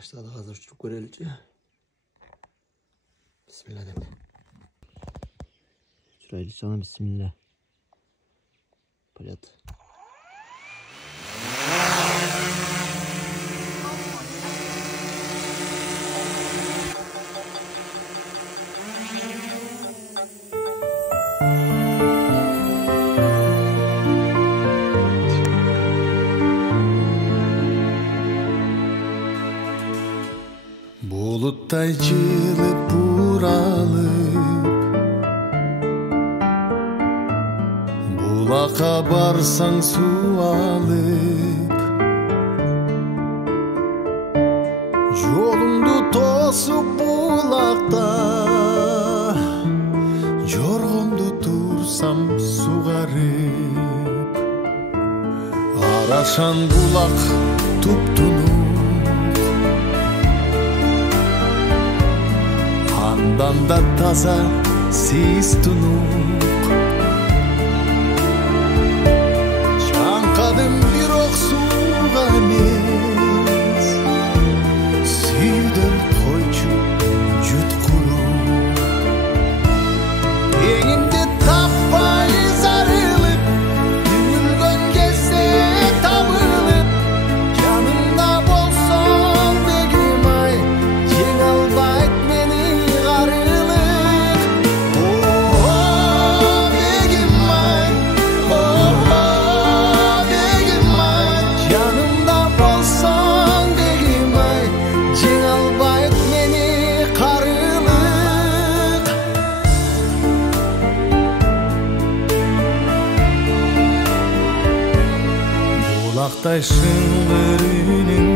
Başladık, hazır uçurup görelici. Bismillah dedim. Şurayı çalalım, bismillah. Payat. Bulutтай жылып буралып булакка барсаң суу алып жолуңду тосуп булакта жоргомду турсам сугарып арашан булак туптунук андан да таза сиз тунук чаңкадым бирок сууга эмес сүйдөн койчу жуткуруп эңимди таппай зарылып түңүлгөн кезде табылып жанымда болсоң бегим ай жеңе албайт мени Bulakтай шыңғыр үнің